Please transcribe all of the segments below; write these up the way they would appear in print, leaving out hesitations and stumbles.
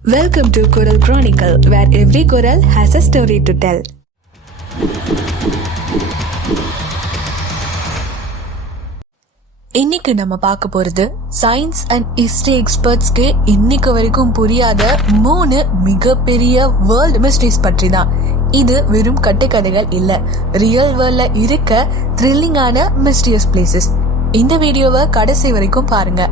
Welcome to Coral Chronicle, where every coral has a story to tell. இன்னைக்கு நம்ம பார்க்க போறது சயின்ஸ் அண்ட் ஹிஸ்டரி எக்ஸ்பர்ட்ஸ்க்கு இன்னைக்கு வரைக்கும் புரியாத 3 மிகப்பெரிய வேர்ல்ட் மிஸ்ட்ரிஸ் பற்றி தான். இது வெறும் கட்டுக்கதைகள் இல்ல, ரியல் வேர்ல்ட்ல இருக்க த்ரில்லிங்கான மிஸ்டீரியஸ் பிளேசஸ். இந்த வீடியோவை கடைசி வரைக்கும் பாருங்க.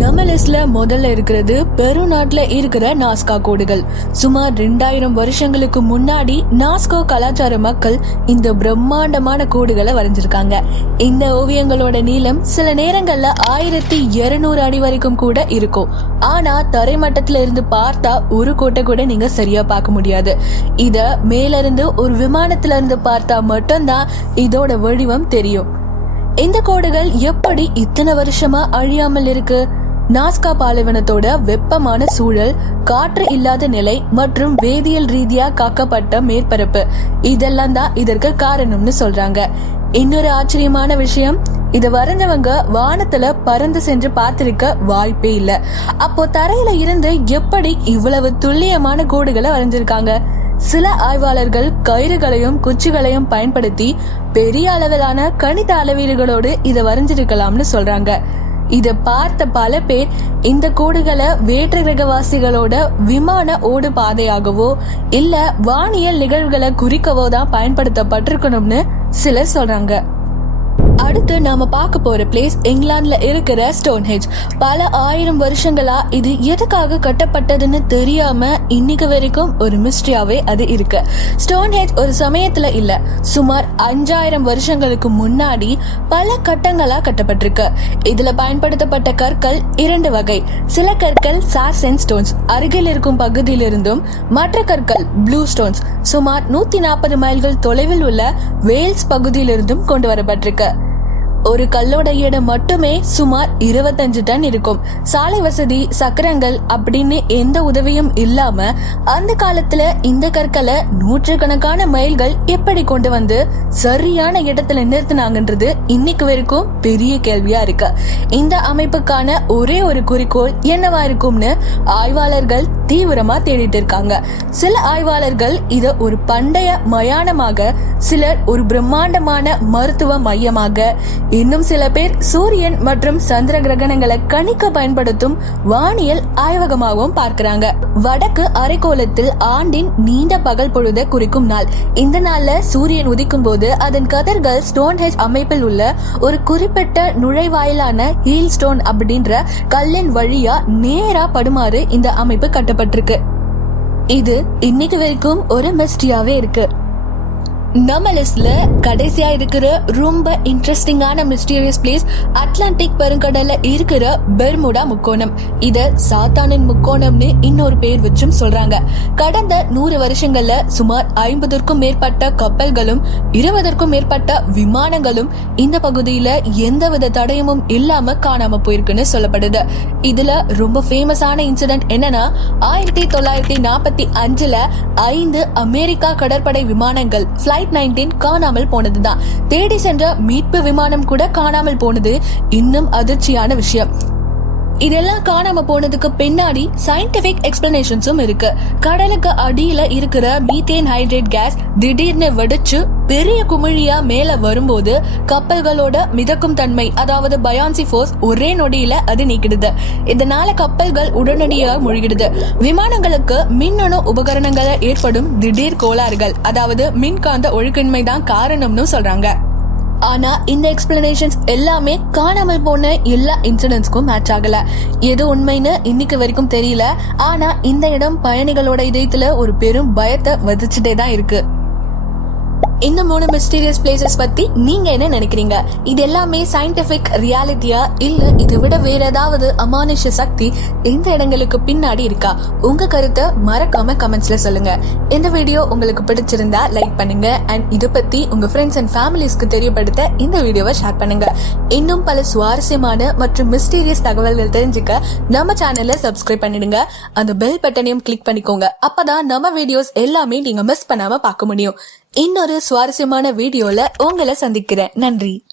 நம்ம லிஸ்ட்ல முதல்ல இருக்கிறது பெரு நாட்டுல இருக்கிற நாஸ்கா கோடுகள். சுமார் 2000 வருஷங்களுக்கு முன்னாடி நாஸ்கோ கலாச்சார மக்கள் இந்த பிரம்மாண்டமான கோடுகளை வரைஞ்சிருக்காங்க. இந்த ஓவியங்களோட நீளம் சில நேரங்கள்ல 1200 அடி வரைக்கும் கூட இருக்கும். ஆனா தரைமட்டத்துல இருந்து பார்த்தா ஒரு கோட்டை கூட நீங்க சரியா பார்க்க முடியாது. இத மேல இருந்து ஒரு விமானத்துல இருந்து பார்த்தா மட்டும்தான் இதோட வடிவம் தெரியும். இந்த கோடுகள் எப்படி இத்தனை வருஷமா அழியாமல் இருக்கு? நாஸ்கா பாலைவனத்தோட வெப்பமான சூழல், காற்று இல்லாத நிலை மற்றும் வேதியியல் ரீதியா காக்கப்பட்ட மேற்பரப்பு இதெல்லாம் தான் இதற்கு காரணம்னு சொல்றாங்க. இன்னொரு ஆச்சரியமான விஷயம், இத வரைஞ்சவங்க வானத்துல பறந்து சென்று பார்த்திருக்க வாய்ப்பே இல்ல. அப்போ தரையில இருந்து எப்படி இவ்வளவு துல்லியமான கோடுகளை வரைஞ்சிருக்காங்க? சில ஆய்வாளர்கள் கயிறுகளையும் குச்சிகளையும் பயன்படுத்தி பெரிய அளவிலான கணித அளவீடுகளோடு இதை வரைஞ்சிருக்கலாம்னு சொல்றாங்க. இத பார்த்த பல பேர் இந்த கோடுகளை வேற்று கிரகவாசிகளோட விமான ஓடு பாதையாகவோ இல்ல வானியல் நிகழ்வுகளை குறிக்கவோ தான் பயன்படுத்தப்பட்டிருக்கணும்னு சிலர் சொல்றாங்க. அடுத்து நாம பார்க்க போற பிளேஸ் இங்கிலாந்துல இருக்கிற ஸ்டோன்ஹெஞ்ச். பல 1000 வருஷங்களா இது எதுக்காக கட்டப்பட்டதுன்னு தெரியாம இன்னைக்கு வரைக்கும் ஒரு மிஸ்ட்ரியாவே அது இருக்கு. ஸ்டோன்ஹெஞ்ச் ஒரு சமயத்துல இல்ல, சுமார் 5000 வருஷங்களுக்கு முன்னாடி பல கட்டங்களா கட்டப்பட்டிருக்கு. இதுல பயன்படுத்தப்பட்ட கற்கள் 2 வகை. சில கற்கள் சார்சன் ஸ்டோன்ஸ், அருகில் இருக்கும் பகுதியிலிருந்தும், மற்ற கற்கள் ப்ளூ ஸ்டோன்ஸ் சுமார் 140 மைல்கள் தொலைவில் உள்ள வேல்ஸ் பகுதியிலிருந்தும் கொண்டு வரப்பட்டிருக்கு. ஒரு கல்லோட எடை மட்டுமே சுமார் 25 டன் இருக்கும். சாலை வசதி, சக்கரங்கள் அப்படின்னு எந்த உதவியும் இல்லாம அந்த காலத்துல இந்த கற்களை நூற்றுக்கணக்கான மைல்கள் எப்படி கொண்டு வந்து சரியான இடத்துல நிறுத்தினாங்கன்றது இன்னைக்கு வரைக்கும் பெரிய கேள்வியா இருக்கு. இந்த அமைப்புக்கான ஒரே ஒரு குறிக்கோள் என்னவா இருக்கும்னு ஆய்வாளர்கள் தீவிரமா தேடிட்டு இருக்காங்க. சில ஆய்வாளர்கள் இத ஒரு பண்டைய மயானமாக, சிலர் ஒரு பிரம்மாண்டமான மருத்துவ மையமாக, இன்னும் சில பேர் சூரியன் மற்றும் சந்திர கிரகணங்களை கணிக்க பயன்படுத்தும் வானியல் ஆய்வகமாகவும் பார்க்கிறாங்க. வடக்கு அரைக்கோளத்தில் ஆண்டின் நீண்ட பகல் பொழுதை குறிக்கும் நாள். இந்த நாள்ல சூரியன் உதிக்கும் போது அதன் கதிர்கள் ஸ்டோன்ஹெஞ்ச் அமைப்பில் உள்ள ஒரு குறிப்பிட்ட நுழைவாயிலான ஹீல் ஸ்டோன் அப்படின்ற கல்லின் வழியா நேரா படுமாறு இந்த அமைப்பு கட்டப்பட்டிருக்கு. இது இன்னைக்கு வரைக்கும் ஒரு மிஸ்ட்ரியாவே இருக்கு. நம்ம லிஸ்ட்ல கடைசியா இருக்கிற ரொம்ப இன்ட்ரெஸ்டிங்கான மிஸ்டீரியஸ் பிளேஸ் அட்லாண்டிக் பெருங்கடல்ல இருக்கிற பெர்முடா முக்கோணம். இத சாத்தானின் முக்கோணம்னு இன்னொரு பேர் வச்சும் சொல்றாங்க. கடந்த 100 வருஷங்கள்ல சுமார் 50க்கும் மேற்பட்ட கப்பல்களும் 20க்கும் மேற்பட்ட விமானங்களும் இந்த பகுதியில எந்தவித தடயமும் இல்லாம காணாம போயிருக்குன்னு சொல்லப்படுது. இதுல ரொம்ப ஃபேமஸான இன்சிடென்ட் என்னன்னா, 1945ல 5 அமெரிக்கா கடற்படை விமானங்கள் Flight 19 காணாமல் போனதுதான். தேடி சென்ற மீட்பு விமானம் கூட காணாமல் போனது இன்னும் அதிர்ச்சியான விஷயம். இதெல்லாம் காணாம போனதுக்கு பின்னாடி சயின்டிபிக் எக்ஸ்பிளனேஷன்ஸும் இருக்கு. கடலுக்கு அடியில இருக்கிற மீத்தேன் ஹைட்ரேட் கேஸ் திடீர்னு வெடிச்சு பெரிய குமிழியா மேல வரும்போது கப்பல்களோட மிதக்கும் தன்மை, அதாவது பயான்சி ஃபோர்ஸ் ஒரே நொடியில அது நீக்கிடுது. இதனால கப்பல்கள் உடனடியாக மூழ்கிடுது. விமானங்களுக்கு மின்னணு உபகரணங்களை ஏற்படும் திடீர் கோளாறுகள், அதாவது மின்காந்த ஒழுக்கின்மை தான் காரணம்னு சொல்றாங்க. ஆனா இந்த எக்ஸ்பிளனேஷன்ஸ் எல்லாமே காணாமல் போன எல்லா இன்சிடென்ட்ஸ்க்கும் மேட்ச் ஆகல. எது உண்மைன்னு இன்னைக்கு வரைக்கும் தெரியல. ஆனா இந்த இடம் பயணிகளோட இதயத்துல ஒரு பெரும் பயத்தை விதைச்சுட்டே தான் இருக்கு. இந்த 3 மிஸ்டீரியஸ் பிளேசஸ் பத்தி நீங்க என்ன நினைக்கிறீங்க? இது எல்லாமே சயின்டிபிக் ரியாலிட்டியா இல்ல இதை விட வேற ஏதாவது அமானுஷ சக்தி இந்த இடங்களுக்கு பின்னாடி இருக்கா? உங்க கருத்தை மறக்காம கமெண்ட்ஸ்ல சொல்லுங்க. இந்த வீடியோ உங்களுக்கு பிடிச்சிருந்தா லைக் பண்ணுங்க அண்ட் இதை பத்தி உங்க ஃப்ரெண்ட்ஸ் அண்ட் ஃபேமிலிஸ்க்கு தெரியப்படுத்த இந்த வீடியோவை ஷேர் பண்ணுங்க. இன்னும் பல சுவாரஸ்யமான மற்றும் மிஸ்டீரியஸ் தகவல்கள் தெரிஞ்சுக்க நம்ம சேனலை சப்ஸ்கிரைப் பண்ணிடுங்க. அந்த பெல் பட்டனையும் கிளிக் பண்ணிக்கோங்க. அப்பதான் நம்ம வீடியோஸ் எல்லாமே நீங்க மிஸ் பண்ணாம பார்க்க முடியும். இன்னொரு சுவாரஸ்யமான வீடியோல உங்களை சந்திக்கிறேன். நன்றி.